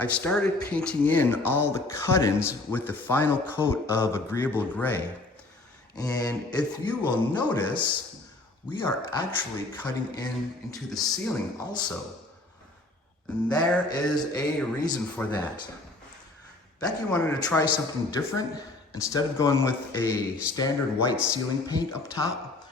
I've started painting in all the cut-ins with the final coat of agreeable gray. And if you will notice, we are actually cutting into the ceiling also. And there is a reason for that. Becky wanted to try something different. Instead of going with a standard white ceiling paint up top,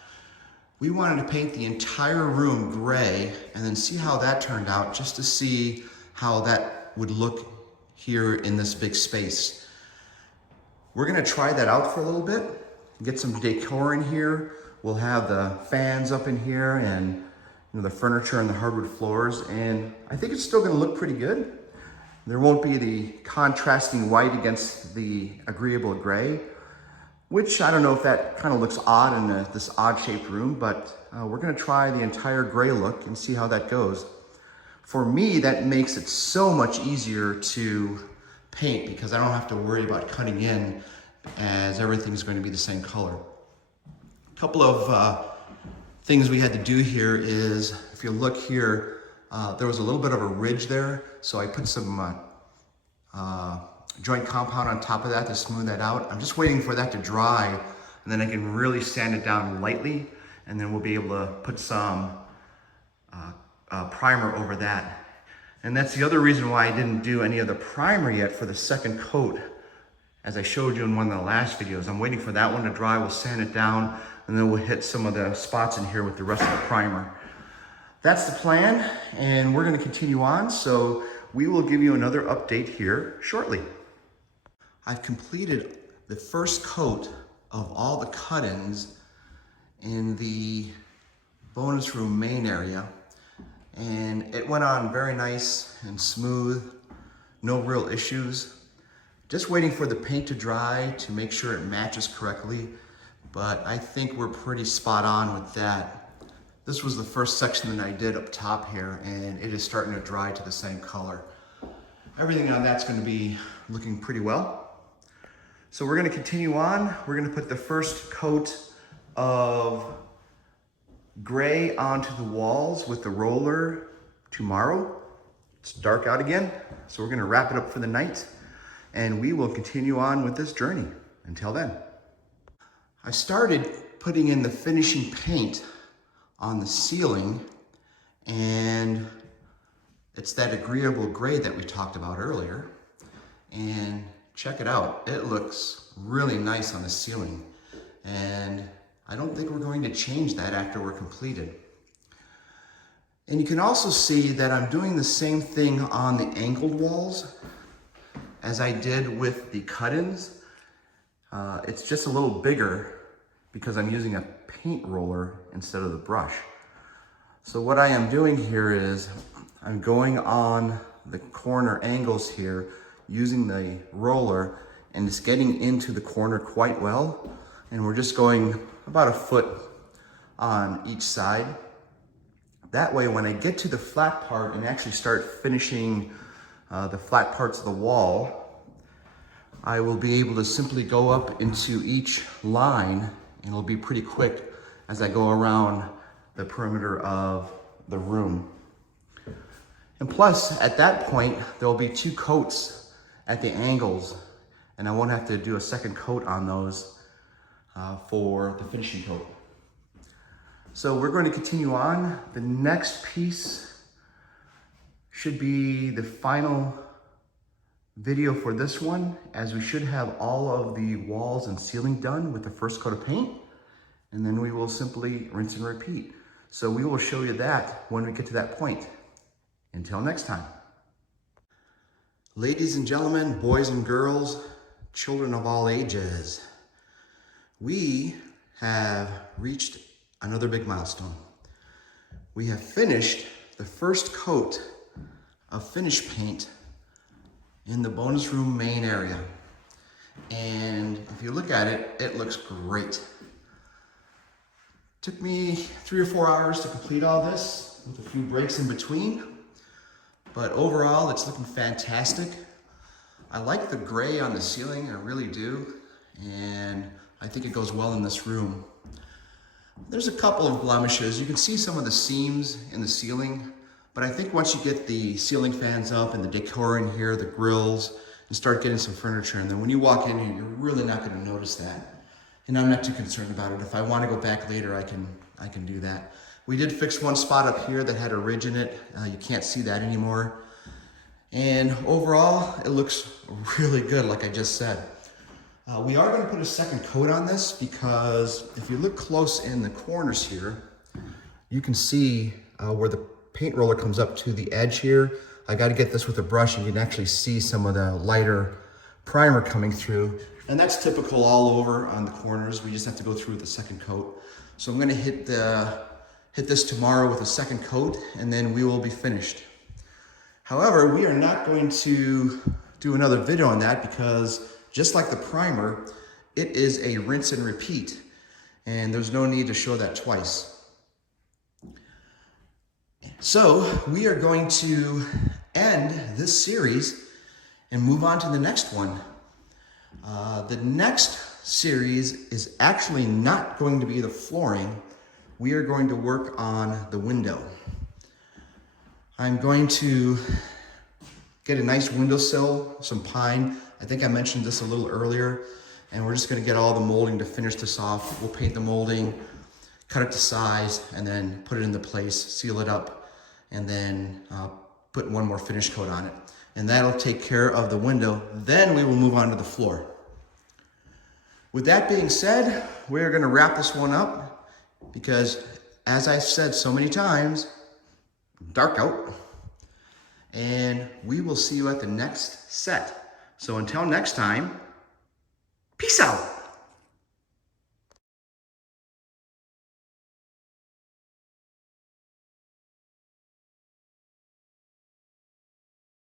we wanted to paint the entire room gray and then see how that turned out, just to see how that would look here in this big space. We're gonna try that out for a little bit, get some decor in here. We'll have the fans up in here and the furniture and the hardwood floors, and I think it's still gonna look pretty good. There won't be the contrasting white against the agreeable gray, which I don't know if that kind of looks odd in this odd shaped room, but we're gonna try the entire gray look and see how that goes. For me, that makes it so much easier to paint because I don't have to worry about cutting in, as everything's going to be the same color. A couple of things we had to do here is, if you look here, there was a little bit of a ridge there, so I put some joint compound on top of that to smooth that out. I'm just waiting for that to dry, and then I can really sand it down lightly, and then we'll be able to put some primer over that. And that's the other reason why I didn't do any of the primer yet for the second coat, as I showed you in one of the last videos. I'm waiting for that one to dry, we'll sand it down, and then we'll hit some of the spots in here with the rest of the primer. That's the plan, and we're gonna continue on, so we will give you another update here shortly. I've completed the first coat of all the cut-ins in the bonus room main area, and it went on very nice and smooth, no real issues. Just waiting for the paint to dry to make sure it matches correctly, but I think we're pretty spot on with that. This was the first section that I did up top here, and it is starting to dry to the same color. Everything on that's going to be looking pretty well. So we're going to continue on. We're going to put the first coat of gray onto the walls with the roller tomorrow. It's dark out again, so we're going to wrap it up for the night, and we will continue on with this journey. Until then. I started putting in the finishing paint on the ceiling, and it's that agreeable gray that we talked about earlier. And check it out, it looks really nice on the ceiling, and I don't think we're going to change that after we're completed. And you can also see that I'm doing the same thing on the angled walls as I did with the cut-ins. It's just a little bigger because I'm using a paint roller instead of the brush. So what I am doing here is I'm going on the corner angles here using the roller and just getting into the corner quite well. And we're just going about a foot on each side. That way, when I get to the flat part and actually start finishing the flat parts of the wall, I will be able to simply go up into each line, and it'll be pretty quick as I go around the perimeter of the room. And plus, at that point, there'll be 2 coats at the angles, and I won't have to do a second coat on those for the finishing coat. So we're going to continue on. The next piece should be the final video for this one, as we should have all of the walls and ceiling done with the first coat of paint, and then we will simply rinse and repeat. So we will show you that when we get to that point. Until next time. Ladies and gentlemen, boys and girls, children of all ages, we have reached another big milestone. We have finished the first coat of finish paint in the bonus room main area. And if you look at it, it looks great. Took me 3 or 4 hours to complete all this with a few breaks in between, but overall it's looking fantastic. I like the gray on the ceiling, I really do, and I think it goes well in this room. There's a couple of blemishes. You can see some of the seams in the ceiling, But I think once you get the ceiling fans up and the decor in here, the grills, and start getting some furniture, and then when you walk in here, you're really not going to notice that. And I'm not too concerned about it. If I want to go back later, I can do that. We did fix one spot up here that had a ridge in it. You can't see that anymore. And overall, it looks really good, like I just said. We are going to put a second coat on this because if you look close in the corners here, you can see where the paint roller comes up to the edge here. I got to get this with a brush and you can actually see some of the lighter primer coming through. And that's typical all over on the corners. We just have to go through with the second coat. So I'm going to hit this tomorrow with a second coat and then we will be finished. However, we are not going to do another video on that because just like the primer, it is a rinse and repeat, and there's no need to show that twice. So we are going to end this series and move on to the next one. The next series is actually not going to be the flooring. We are going to work on the window. I'm going to get a nice windowsill, some pine. I think I mentioned this a little earlier, and we're just gonna get all the molding to finish this off. We'll paint the molding, cut it to size, and then put it into place, seal it up, and then put one more finish coat on it. And that'll take care of the window. Then we will move on to the floor. With that being said, we're gonna wrap this one up because, as I've said so many times, dark out. And we will see you at the next set. So until next time, peace out.